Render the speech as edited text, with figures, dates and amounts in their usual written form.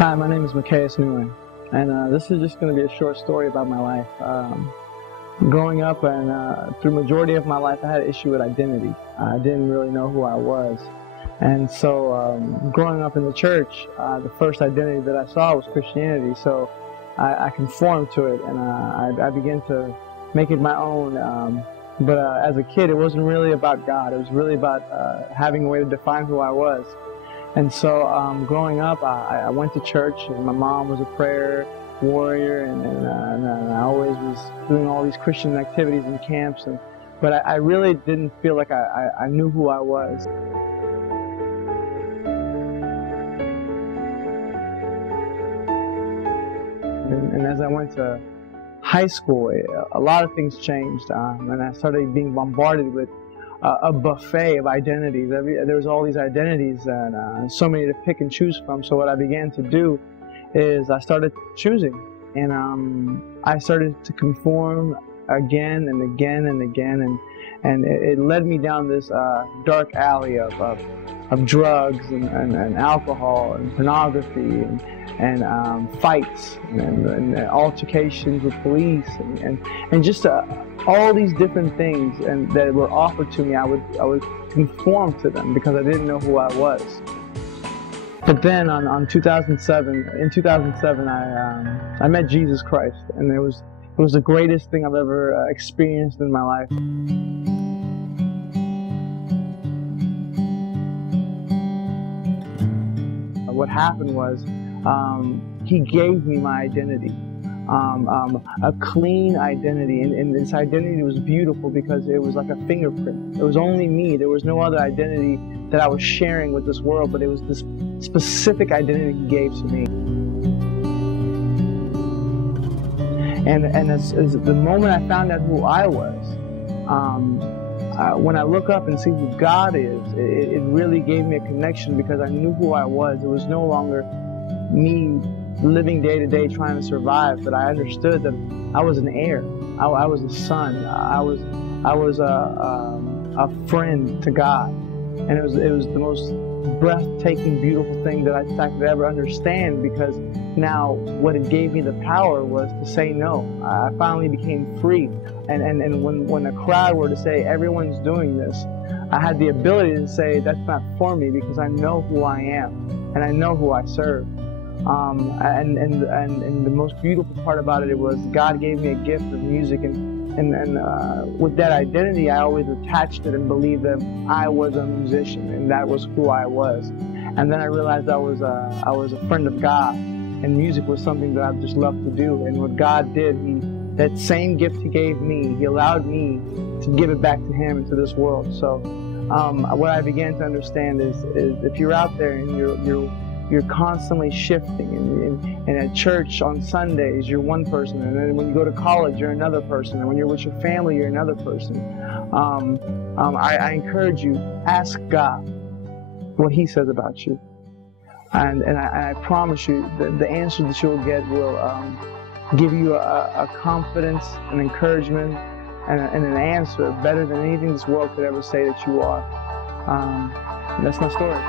Hi, my name is Mekeyas Newaye, and this is just going to be a short story about my life. Growing up and through the majority of my life, I had an issue with identity. I didn't really know who I was. And so growing up in the church, the first identity that I saw was Christianity. So I conformed to it, and I began to make it my own. But as a kid, it wasn't really about God. It was really about having a way to define who I was. And so growing up, I went to church, and my mom was a prayer warrior, and I always was doing all these Christian activities and camps. But I really didn't feel like I knew who I was. And as I went to high school, a lot of things changed, and I started being bombarded with a buffet of identities. There was all these identities and so many to pick and choose from. So what I began to do is I started choosing, and I started to conform again and again and again, and it led me down this dark alley of drugs and alcohol and pornography and fights and altercations with police and just all these different things that were offered to me. I would conform to them because I didn't know who I was. But then in 2007 I met Jesus Christ, and it was the greatest thing I've ever experienced in my life. What happened was he gave me my identity, a clean identity, and this identity was beautiful because it was like a fingerprint. It was only me. There was no other identity that I was sharing with this world, but it was this specific identity he gave to me. And as the moment I found out who I was, when I look up and see who God is, it really gave me a connection because I knew who I was. It was no longer me living day to day trying to survive, but I understood that I was an heir. I was a son. I was a friend to God, and it was the most breathtaking, beautiful thing that I could ever understand, because now what it gave me the power was to say no. I finally became free, and when a crowd were to say everyone's doing this, I had the ability to say that's not for me because I know who I am and I know who I serve. And the most beautiful part about it was God gave me a gift of music, and with that identity, I always attached it and believed that I was a musician, and that was who I was. And then I realized I was a friend of God, and music was something that I just loved to do. And what God did, that same gift He gave me, He allowed me to give it back to Him and to this world. So what I began to understand is if you're out there and you're constantly shifting, and at church on Sundays you're one person, and then when you go to college you're another person, and when you're with your family you're another person. I encourage you, ask God what He says about you, and I promise you the answer that you'll get will give you a confidence, an encouragement, and an answer better than anything this world could ever say that you are. That's my story.